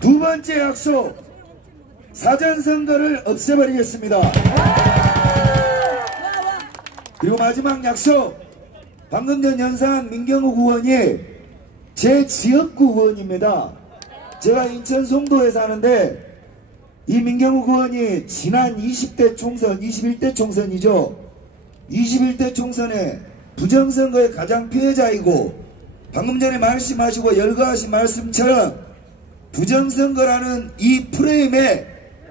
두 번째 약속, 사전선거를 없애버리겠습니다. 그리고 마지막 약속, 방금 전 연산 민경욱 의원이 제 지역구 의원입니다. 제가 인천 송도에 사는데 이 민경욱 의원이 지난 20대 총선, 21대 총선이죠. 21대 총선에 부정선거의 가장 피해자이고 방금 전에 말씀하시고 열거하신 말씀처럼 부정선거라는 이 프레임에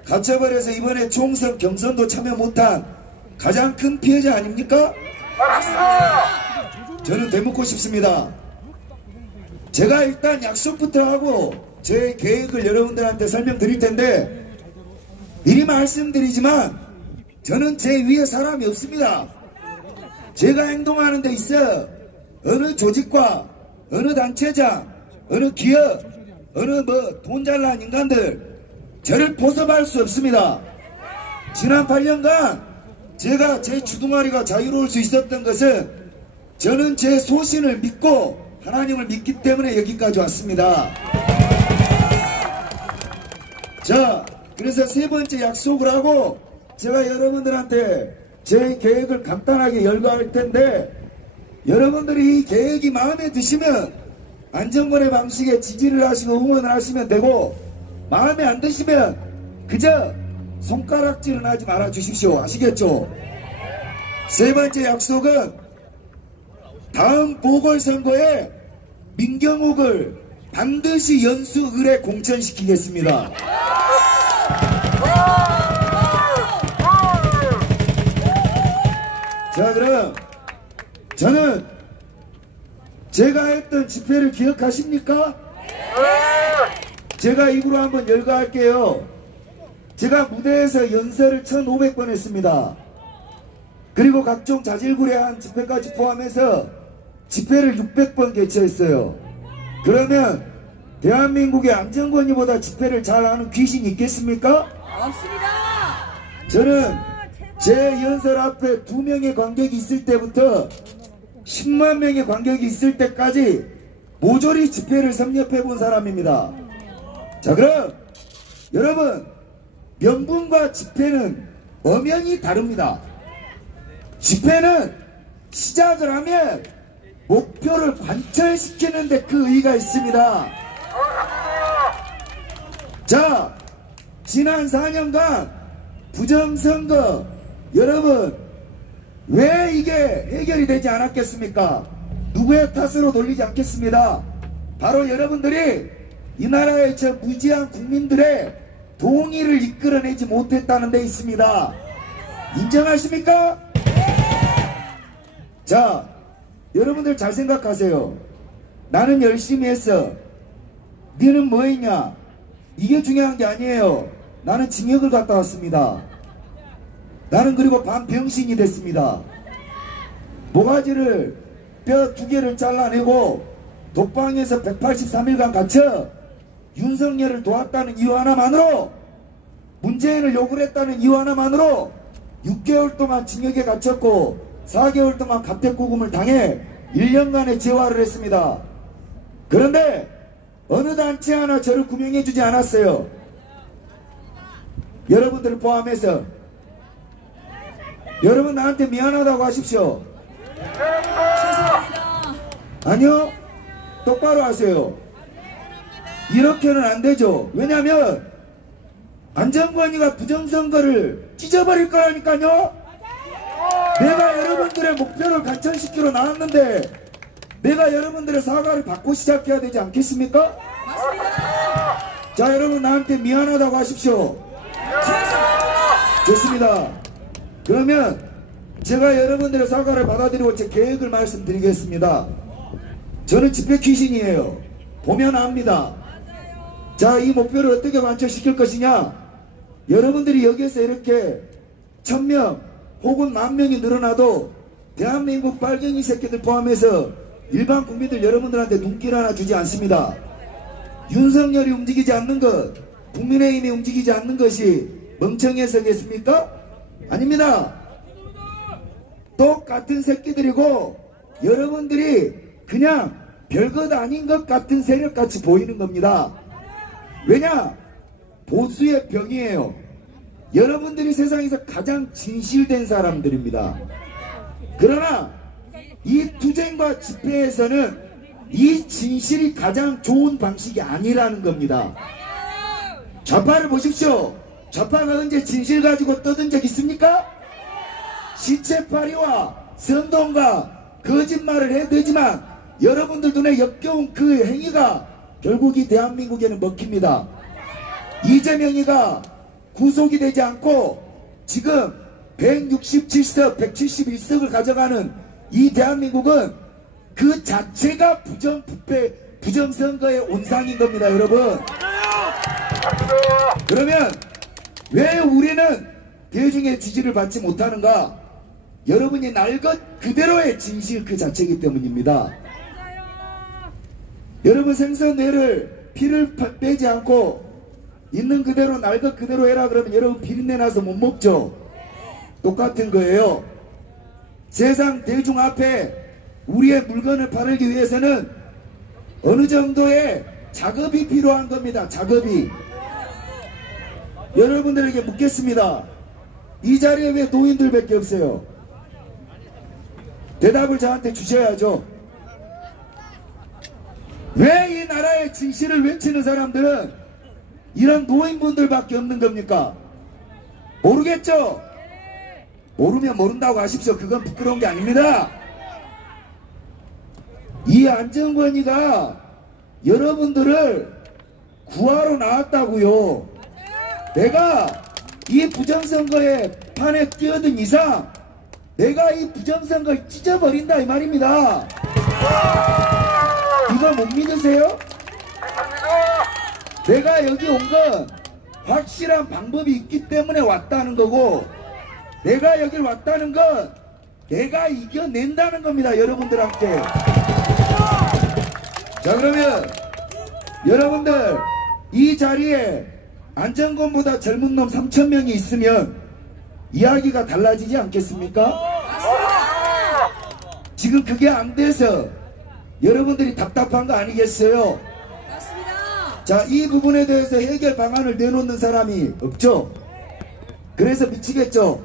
갇혀버려서 이번에 총선 경선도 참여 못한 가장 큰 피해자 아닙니까? 저는 되묻고 싶습니다. 제가 일단 약속부터 하고 제 계획을 여러분들한테 설명드릴 텐데 미리 말씀드리지만 저는 제 위에 사람이 없습니다. 제가 행동하는 데 있어 어느 조직과 어느 단체장, 어느 기업, 어느 돈 잘난 인간들 저를 포섭할 수 없습니다. 지난 8년간 제가 제 주둥아리가 자유로울 수 있었던 것은 저는 제 소신을 믿고 하나님을 믿기 때문에 여기까지 왔습니다. 자, 그래서 세 번째 약속을 하고 제가 여러분들한테 제 계획을 간단하게 열거할 텐데 여러분들이 이 계획이 마음에 드시면 안정권의 방식에 지지를 하시고 응원을 하시면 되고 마음에 안 드시면 그저 손가락질은 하지 말아 주십시오. 아시겠죠? 세 번째 약속은 다음 보궐선거에 민경욱을 반드시 연수 의뢰 공천시키겠습니다. 자, 그럼 저는 제가 했던 집회를 기억하십니까? 제가 입으로 한번 열거할게요. 제가 무대에서 연설을 1500번 했습니다. 그리고 각종 자질구레한 집회까지 포함해서 집회를 600번 개최했어요. 그러면 대한민국의 안정권이보다 집회를 잘하는 귀신이 있겠습니까? 없습니다. 저는 제 연설 앞에 2명의 관객이 있을 때부터 10만 명의 관객이 있을 때까지 모조리 집회를 섭렵해 본 사람입니다. 자, 그럼 여러분, 명분과 집회는 엄연히 다릅니다. 집회는 시작을 하면 목표를 관철시키는 데 그 의의가 있습니다. 자, 지난 4년간 부정선거 여러분 왜 이게 해결이 되지 않았겠습니까? 누구의 탓으로 돌리지 않겠습니다. 바로 여러분들이 이 나라의 저 무지한 국민들의 동의를 이끌어내지 못했다는 데 있습니다. 인정하십니까? 자, 여러분들 잘 생각하세요. 나는 열심히 했어. 너는 뭐 했냐? 이게 중요한 게 아니에요. 나는 징역을 갔다 왔습니다. 나는 그리고 반병신이 됐습니다. 모가지를 뼈 2개를 잘라내고 독방에서 183일간 갇혀 윤석열을 도왔다는 이유 하나만으로, 문재인을 욕을 했다는 이유 하나만으로 6개월 동안 징역에 갇혔고 4개월 동안 갑택구금을 당해 1년간의 재활을 했습니다. 그런데 어느 단체 하나 저를 구명해 주지 않았어요. 여러분들을 포함해서. 여러분 나한테 미안하다고 하십시오. 아니요, 똑바로 하세요. 이렇게는 안 되죠. 왜냐하면 안정권이가 부정선거를 찢어버릴 거라니까요. 내가 여러분들의 목표를 관철시키러 나왔는데 내가 여러분들의 사과를 받고 시작해야 되지 않겠습니까? 맞습니다. 자, 여러분 나한테 미안하다고 하십시오. 좋습니다. 그러면 제가 여러분들의 사과를 받아들이고 제 계획을 말씀드리겠습니다. 저는 집회 귀신이에요. 보면 압니다. 자, 이 목표를 어떻게 관철시킬 것이냐? 여러분들이 여기에서 이렇게 1000명 혹은 10,000명이 늘어나도 대한민국 빨갱이 새끼들 포함해서 일반 국민들 여러분들한테 눈길 하나 주지 않습니다. 윤석열이 움직이지 않는 것, 국민의힘이 움직이지 않는 것이 멍청해서겠습니까? 아닙니다. 똑같은 새끼들이고 여러분들이 그냥 별것 아닌 것 같은 세력같이 보이는 겁니다. 왜냐? 보수의 병이에요. 여러분들이 세상에서 가장 진실된 사람들입니다. 그러나 이 투쟁과 집회에서는 이 진실이 가장 좋은 방식이 아니라는 겁니다. 좌파를 보십시오. 좌파가 언제 진실 가지고 떠든 적 있습니까? 시체파리와 선동과 거짓말을 해대지만 여러분들 눈에 역겨운 그 행위가 결국 이 대한민국에는 먹힙니다. 이재명이가 구속이 되지 않고 지금 167석, 171석을 가져가는 이 대한민국은 그 자체가 부정선거의 온상인 겁니다, 여러분. 그러면 왜 우리는 대중의 지지를 받지 못하는가? 여러분이 날 것 그대로의 진실 그 자체이기 때문입니다. 여러분 생선회를 피를 빼지 않고 있는 그대로 날 것 그대로 해라 그러면 여러분 비린내 나서 못 먹죠? 똑같은 거예요. 세상 대중 앞에 우리의 물건을 팔기 위해서는 어느 정도의 작업이 필요한 겁니다. 작업이. 여러분들에게 묻겠습니다. 이 자리에 왜 노인들밖에 없어요? 대답을 저한테 주셔야죠. 왜 이 나라의 진실을 외치는 사람들은 이런 노인분들밖에 없는 겁니까? 모르겠죠? 모르면 모른다고 하십시오. 그건 부끄러운 게 아닙니다. 이 안정권이가 여러분들을 구하러 나왔다고요. 내가 이 부정선거에 판에 뛰어든 이상 내가 이 부정선거를 찢어버린다 이 말입니다. 이거 못 믿으세요? 내가 여기 온 건 확실한 방법이 있기 때문에 왔다는 거고 내가 여길 왔다는 건 내가 이겨낸다는 겁니다. 여러분들 함께. 자, 그러면 여러분들 이 자리에 안정권보다 젊은 놈 3,000명이 있으면 이야기가 달라지지 않겠습니까? 지금 그게 안 돼서 여러분들이 답답한 거 아니겠어요? 자, 이 부분에 대해서 해결 방안을 내놓는 사람이 없죠? 그래서 미치겠죠?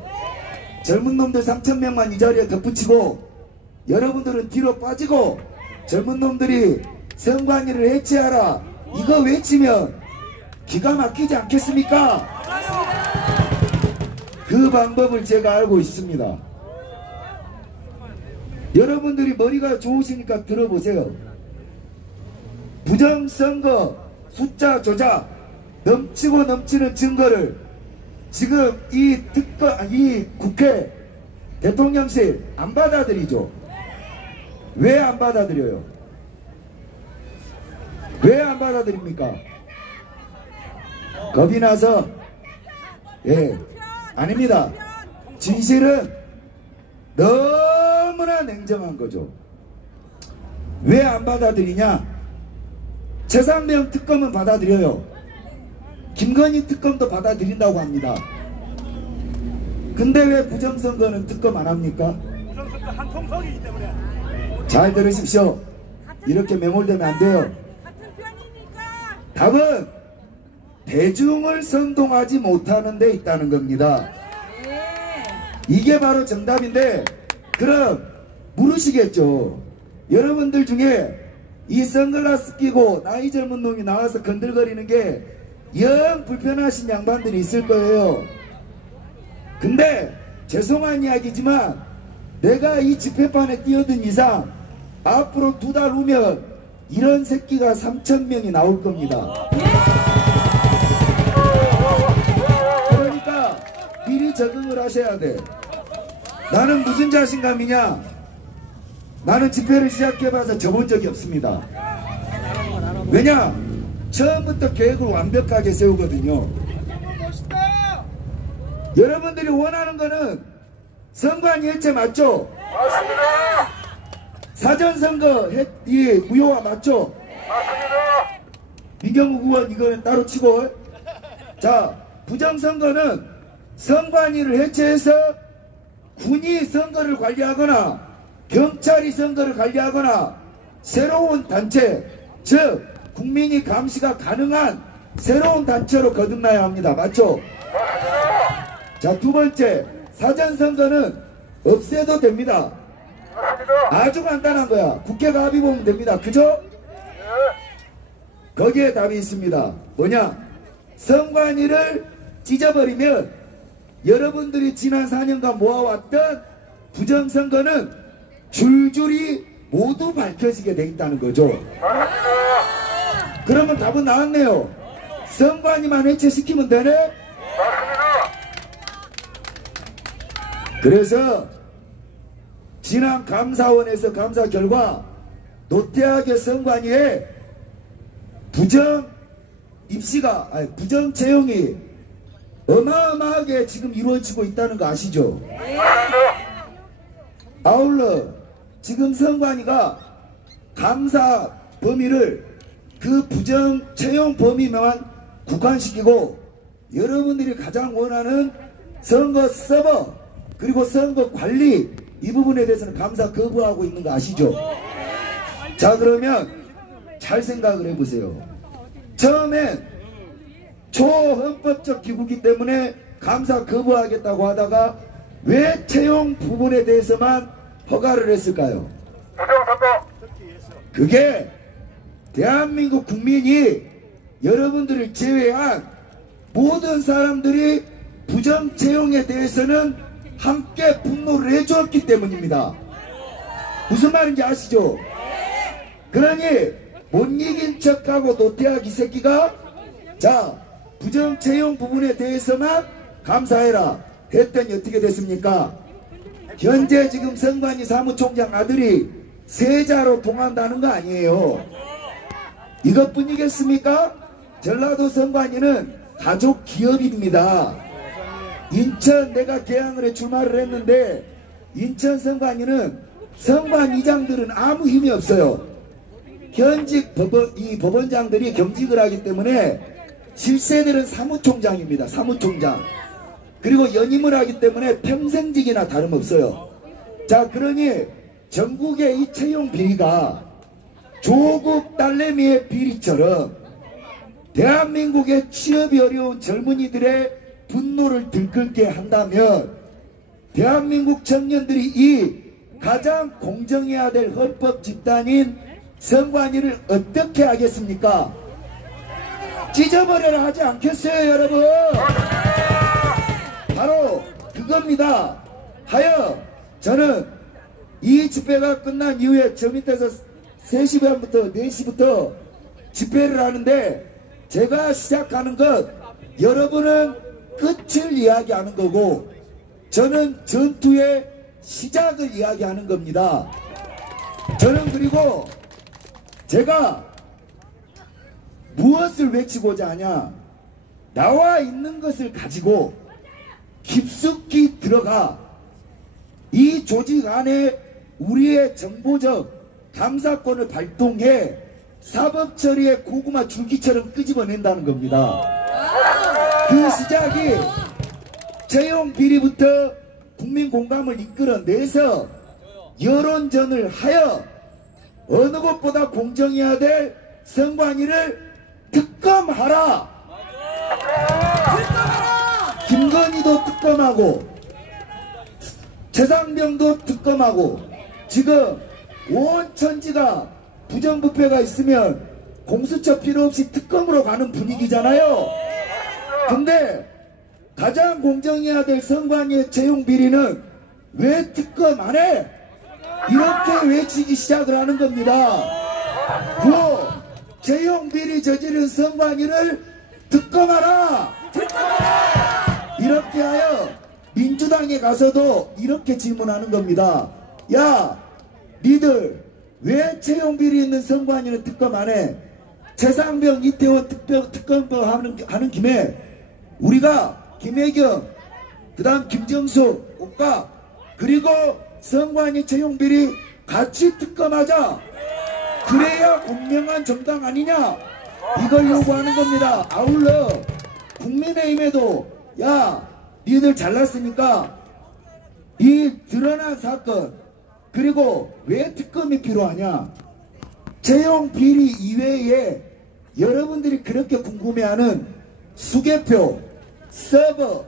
젊은 놈들 3,000명만 이 자리에 덧붙이고 여러분들은 뒤로 빠지고 젊은 놈들이 선관위를 해체하라 이거 외치면 기가 막히지 않겠습니까? 그 방법을 제가 알고 있습니다. 여러분들이 머리가 좋으시니까 들어보세요. 부정선거 숫자 조작 넘치고 넘치는 증거를 지금 이 국회 대통령실 안 받아들이죠. 왜 안 받아들여요? 왜 안 받아들입니까? 겁이 나서? 예, 아닙니다. 진실은 너무나 냉정한 거죠. 왜 안 받아들이냐? 최상병 특검은 받아들여요. 김건희 특검도 받아들인다고 합니다. 근데 왜 부정선거는 특검 안 합니까? 부정선거 한통속이기 때문에. 잘 들으십시오. 이렇게 매몰되면 안 돼요. 답은 대중을 선동하지 못하는 데 있다는 겁니다. 이게 바로 정답인데 그럼 물으시겠죠. 여러분들 중에 이 선글라스 끼고 나이 젊은 놈이 나와서 건들거리는 게 영 불편하신 양반들이 있을 거예요. 근데 죄송한 이야기지만 내가 이 집회판에 뛰어든 이상 앞으로 2달 후면 이런 새끼가 3,000명이 나올 겁니다. 그러니까 미리 적응을 하셔야 돼. 나는 무슨 자신감이냐? 나는 집회를 시작해봐서 져본 적이 없습니다. 왜냐? 처음부터 계획을 완벽하게 세우거든요. 여러분들이 원하는 거는 선관위 해체 맞죠? 맞습니다. 사전선거 무효화 맞죠? 맞습니다. 민경욱 의원 이거는 따로 치고. 자, 부정선거는 선관위를 해체해서 군이 선거를 관리하거나 경찰이 선거를 관리하거나 새로운 단체, 즉 국민이 감시가 가능한 새로운 단체로 거듭나야 합니다. 맞죠? 자, 두 번째, 사전선거는 없애도 됩니다. 아주 간단한 거야. 국회가 합의 보면 됩니다. 그죠? 거기에 답이 있습니다. 뭐냐? 선관위를 찢어버리면 여러분들이 지난 4년간 모아왔던 부정선거는 줄줄이 모두 밝혀지게 돼 있다는 거죠. 그러면 답은 나왔네요. 선관위만 해체시키면 되네? 그래서 지난 감사원에서 감사 결과 노태하게 선관위에 부정 입시가 부정 채용이 어마어마하게 지금 이루어지고 있다는 거 아시죠? 아울러 지금 선관위가 감사 범위를 그 부정 채용 범위만 국한시키고 여러분들이 가장 원하는 선거 서버 그리고 선거 관리 이 부분에 대해서는 감사 거부하고 있는 거 아시죠? 자, 그러면 잘 생각을 해보세요. 처음엔 초헌법적 기구이기 때문에 감사 거부하겠다고 하다가 왜 채용 부분에 대해서만 허가를 했을까요? 그게 대한민국 국민이 여러분들을 제외한 모든 사람들이 부정 채용에 대해서는 함께 분노를 해주었기 때문입니다. 무슨 말인지 아시죠? 그러니 못 이긴 척하고 노태학 이 새끼가 자 부정 채용 부분에 대해서만 감사해라 했더니 어떻게 됐습니까? 현재 지금 선관위 사무총장 아들이 세자로 통한다는 거 아니에요. 이것뿐이겠습니까? 전라도 선관위는 가족 기업입니다. 인천 내가 개항을 출마를 했는데 인천 선관위는 선관위장들은 아무 힘이 없어요. 현직 법원장들이 겸직을 하기 때문에 실세들은 사무총장입니다. 사무총장. 그리고 연임을 하기 때문에 평생직이나 다름없어요. 자, 그러니 전국의 이 채용 비리가 조국 딸내미의 비리처럼 대한민국의 취업이 어려운 젊은이들의 분노를 들끓게 한다면 대한민국 청년들이 이 가장 공정해야 될 헌법 집단인 선관위를 어떻게 하겠습니까? 찢어버려라 하지 않겠어요, 여러분? 바로 그겁니다. 하여 저는 이 집회가 끝난 이후에 저 밑에서 3시 반부터 4시부터 집회를 하는데 제가 시작하는 것 여러분은 끝을 이야기하는 거고 저는 전투의 시작을 이야기하는 겁니다. 저는 그리고 제가 무엇을 외치고자 하냐, 나와 있는 것을 가지고 깊숙이 들어가 이 조직 안에 우리의 정보적 감사권을 발동해 사법처리의 고구마 줄기처럼 끄집어낸다는 겁니다. 그 시작이 채용 비리부터 국민 공감을 이끌어내서 여론전을 하여 어느 것보다 공정해야 될 선관위를 특검하라. 김건희도 특검하고 최상병도 특검하고 지금 온 천지가 부정부패가 있으면 공수처 필요 없이 특검으로 가는 분위기잖아요. 근데 가장 공정해야 될 선관위의 채용 비리는 왜 특검 안 해? 이렇게 외치기 시작을 하는 겁니다. 구호 채용 비리 저지른 선관위를 특검하라. 이렇게 하여 민주당에 가서도 이렇게 질문하는 겁니다. 야, 니들 왜 채용 비리 있는 선관위는 특검 안 해? 최상병 이태원 특검법 하는 김에 우리가 김혜경, 그 다음 김정수, 국가 그리고 선관위 채용 비리 같이 특검하자. 그래야 공명한 정당 아니냐, 이걸 요구하는 겁니다. 아울러 국민의힘에도 야, 니들 잘났으니까 이 드러난 사건 그리고 왜 특검이 필요하냐, 채용 비리 이외에 여러분들이 그렇게 궁금해하는 수개표, 서버,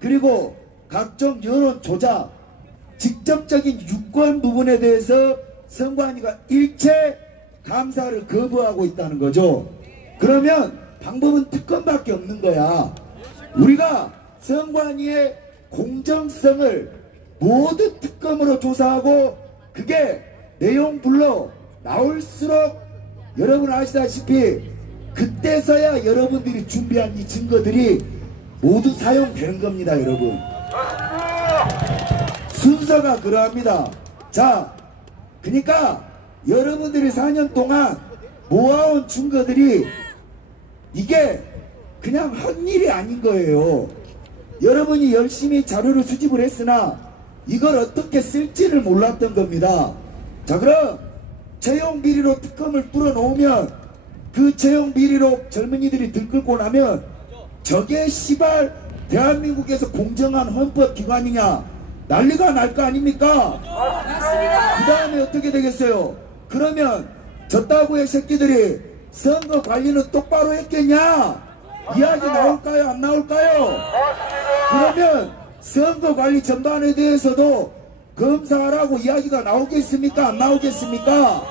그리고 각종 여론 조작, 직접적인 유권 부분에 대해서 선관위가 일체 감사를 거부하고 있다는 거죠. 그러면 방법은 특검밖에 없는 거야. 우리가 선관위의 공정성을 모두 특검으로 조사하고 그게 내용불로 나올수록 여러분 아시다시피 그때서야 여러분들이 준비한 이 증거들이 모두 사용되는 겁니다. 여러분 순서가 그러합니다. 자, 그러니까 여러분들이 4년 동안 모아온 증거들이 이게 그냥 한 일이 아닌 거예요. 여러분이 열심히 자료를 수집을 했으나 이걸 어떻게 쓸지를 몰랐던 겁니다. 자, 그럼 채용 비리로 특검을 뚫어놓으면 그 채용 비리로 젊은이들이 들끓고 나면 저게 시발 대한민국에서 공정한 헌법기관이냐 난리가 날 거 아닙니까? 맞습니다. 그 다음에 어떻게 되겠어요? 그러면 저 따구의 새끼들이 선거 관리는 똑바로 했겠냐? 이야기 나올까요? 안 나올까요? 그러면 선거 관리 전반에 대해서도 검사하라고 이야기가 나오겠습니까? 안 나오겠습니까?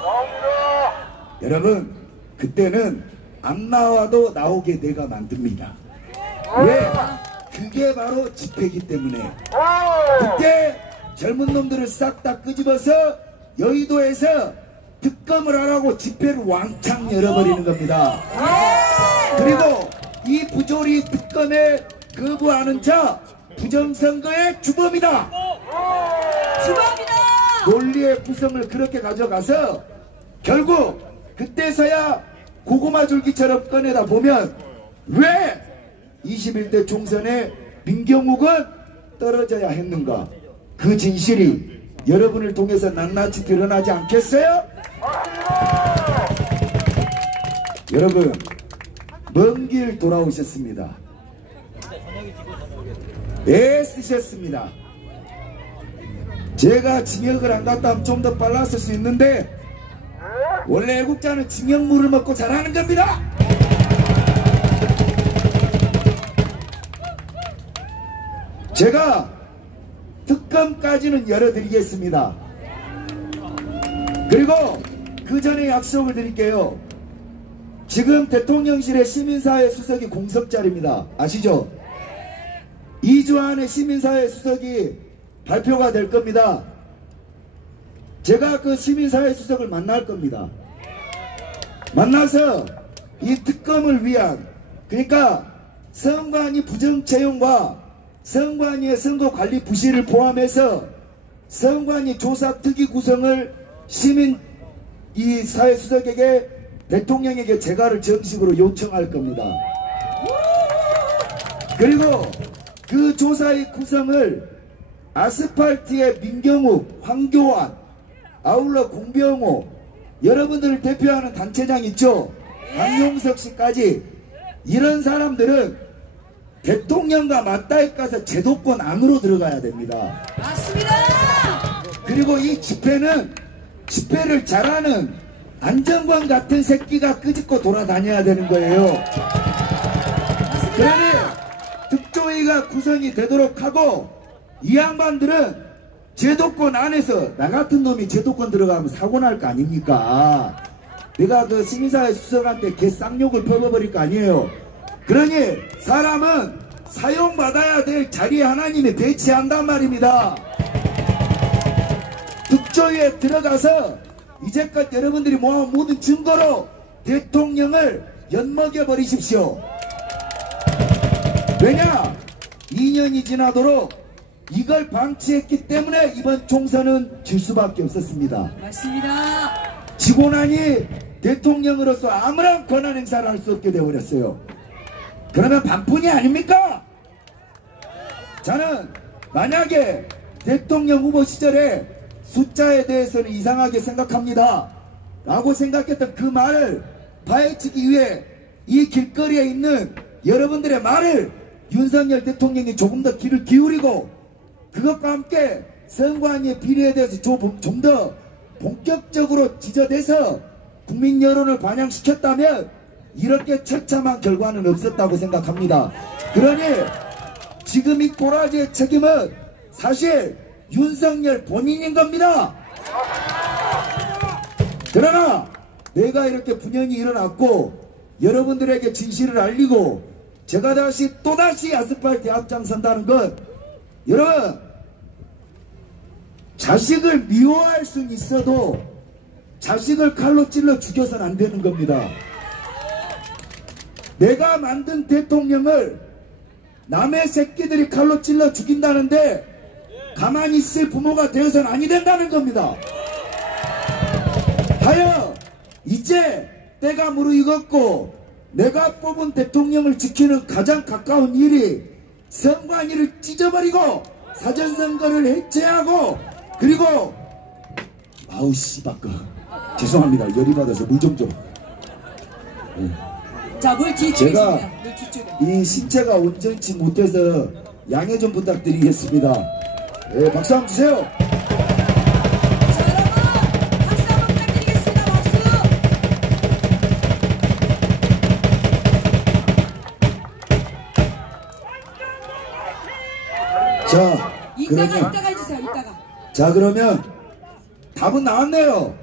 여러분 그때는 안 나와도 나오게 내가 만듭니다. 왜? 그게 바로 집회이기 때문에. 그때 젊은 놈들을 싹 다 끄집어서 여의도에서 특검을 하라고 집회를 왕창 열어버리는 겁니다. 그리고 이 부조리 특검에 거부하는 자 부정선거의 주범이다. 주범이다. 논리의 구성을 그렇게 가져가서 결국 그때서야 고구마 줄기처럼 꺼내다 보면 왜 21대 총선에 민경욱은 떨어져야 했는가? 그 진실이 여러분을 통해서 낱낱이 드러나지 않겠어요? 여러분 먼 길 돌아오셨습니다. 애쓰셨습니다. 제가 징역을 안 갔다 하면 좀 더 빨랐을 수 있는데 원래 애국자는 징역물을 먹고 자라는 겁니다. 제가 특검까지는 열어드리겠습니다. 그리고 그 전에 약속을 드릴게요. 지금 대통령실의 시민사회 수석이 공석자리입니다. 아시죠? 2주 안에 시민사회 수석이 발표가 될 겁니다. 제가 그 시민사회 수석을 만날 겁니다. 만나서 이 특검을 위한, 그러니까 선관위 부정채용과 선관위의 선거관리 부실을 포함해서 선관위 조사 특위 구성을 시민 이 사회수석에게 대통령에게 제가를 정식으로 요청할 겁니다. 그리고 그 조사의 구성을 아스팔트의 민경욱, 황교안, 아울러 공병호, 여러분들을 대표하는 단체장 있죠? 강용석 씨까지 이런 사람들은 대통령과 맞닿아 가서 제도권 안으로 들어가야 됩니다. 맞습니다. 그리고 이 집회는 집회를 잘하는 안정권 같은 새끼가 끄집고 돌아다녀야 되는 거예요. 그러니 특조위가 구성이 되도록 하고 이 양반들은 제도권 안에서 나 같은 놈이 제도권 들어가면 사고 날 거 아닙니까? 내가 그 시민사회 수석한테 개 쌍욕을 퍼버버릴 거 아니에요. 그러니 사람은 사용받아야 될 자리에 하나님이 배치한단 말입니다. 특조위에 들어가서 이제껏 여러분들이 모아온 모든 증거로 대통령을 엿먹여 버리십시오. 왜냐? 2년이 지나도록 이걸 방치했기 때문에 이번 총선은 질 수밖에 없었습니다. 맞습니다. 지고 나니 대통령으로서 아무런 권한 행사를 할 수 없게 되어버렸어요. 그러면 반푼이 아닙니까? 저는 만약에 대통령 후보 시절에 숫자에 대해서는 이상하게 생각합니다 라고 생각했던 그 말을 파헤치기 위해 이 길거리에 있는 여러분들의 말을 윤석열 대통령이 조금 더 귀를 기울이고 그것과 함께 선관위의 비리에 대해서 좀 더 본격적으로 지저대서 국민 여론을 반영시켰다면 이렇게 처참한 결과는 없었다고 생각합니다. 그러니 지금 이 꼬라지의 책임은 사실 윤석열 본인인 겁니다. 그러나 내가 이렇게 분연이 일어났고 여러분들에게 진실을 알리고 제가 또다시 아스팔트에 앞장선다는 건 여러분 자식을 미워할 수는 있어도 자식을 칼로 찔러 죽여서는 안 되는 겁니다. 내가 만든 대통령을 남의 새끼들이 칼로 찔러 죽인다는데 가만히 있을 부모가 되어서는 아니 된다는 겁니다. 하여 이제 때가 무르익었고 내가 뽑은 대통령을 지키는 가장 가까운 일이 선관위를 찢어버리고 사전선거를 해체하고 그리고 아우 씨발까 죄송합니다. 열이 받아서 물 좀 줘. 자, 물 뒤쪽에 제가 있습니다. 물 뒤쪽에. 이 신체가 온전치 못해서 양해 좀 부탁드리겠습니다. 네, 박수 한번 주세요. 자, 여러분 박수 한번 부탁드리겠습니다. 박수. 자, 이따가 그러면 해주세요. 이따가. 자 그러면 답은 나왔네요.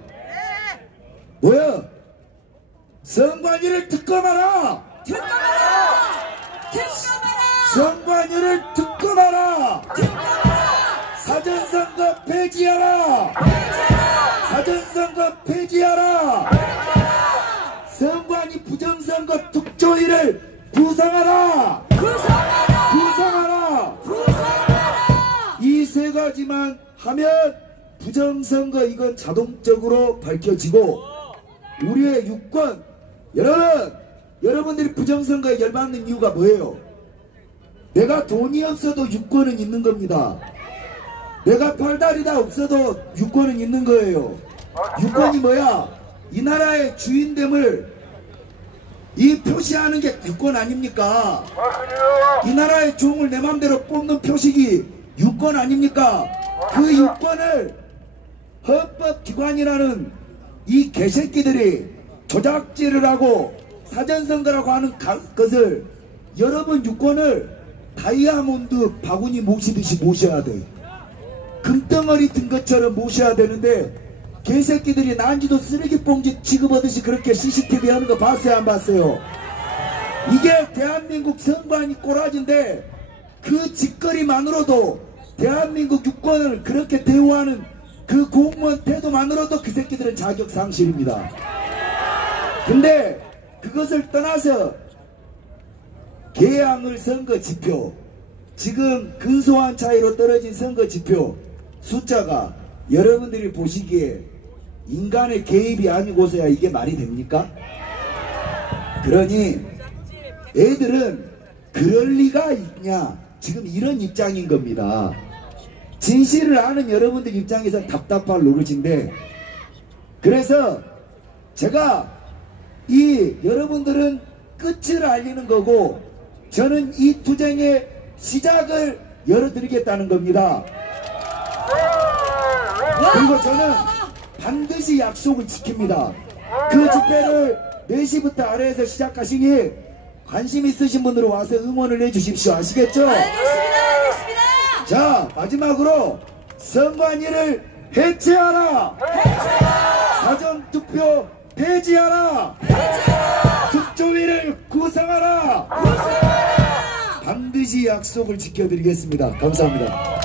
뭐야? 선관위를 특검하라. 특검하라. 특검하라. 선관위를 특검하라. 특검하라. 사전선거 폐지하라. 사전선거 폐지하라. 선관위 부정선거 특조위를 구성하라. 구성하라. 구성하라. 구성하라. 이 세 가지만 하면 부정선거 이건 자동적으로 밝혀지고 우리의 유권 여러분들이 부정선거에 열받는 이유가 뭐예요? 내가 돈이 없어도 유권은 있는 겁니다. 내가 팔다리 다 없어도 유권은 있는 거예요. 유권이 뭐야? 이 나라의 주인됨을 이 표시하는 게 유권 아닙니까? 이 나라의 종을 내 맘대로 뽑는 표식이 유권 아닙니까? 그 유권을 헌법기관이라는 이 개새끼들이 조작질을 하고 사전선거라고 하는 것을 여러분 유권을 다이아몬드 바구니 모시듯이 모셔야 돼. 금덩어리 든 것처럼 모셔야 되는데 개새끼들이 난지도 쓰레기 봉지 취급하듯이 그렇게 CCTV 하는 거 봤어요 안 봤어요? 이게 대한민국 선관위 꼬라지인데 그 짓거리만으로도 대한민국 유권을 그렇게 대우하는 그 공무원 태도만으로도 그 새끼들은 자격상실입니다. 근데 그것을 떠나서 개항을 선거 지표 지금 근소한 차이로 떨어진 선거 지표 숫자가 여러분들이 보시기에 인간의 개입이 아니고서야 이게 말이 됩니까? 그러니 애들은 그럴 리가 있냐 지금 이런 입장인 겁니다. 진실을 아는 여러분들 입장에서 답답할 노릇인데 그래서 제가 이 여러분들은 끝을 알리는 거고 저는 이 투쟁의 시작을 열어드리겠다는 겁니다. 그리고 저는 반드시 약속을 지킵니다. 그 집회를 4시부터 아래에서 시작하시니 관심 있으신 분들은 와서 응원을 해주십시오. 아시겠죠? 알겠습니다. 알겠습니다. 자 마지막으로 선관위를 해체하라. 사전투표 폐지하라. 특조위를 구성하라. 반드시 약속을 지켜드리겠습니다. 감사합니다.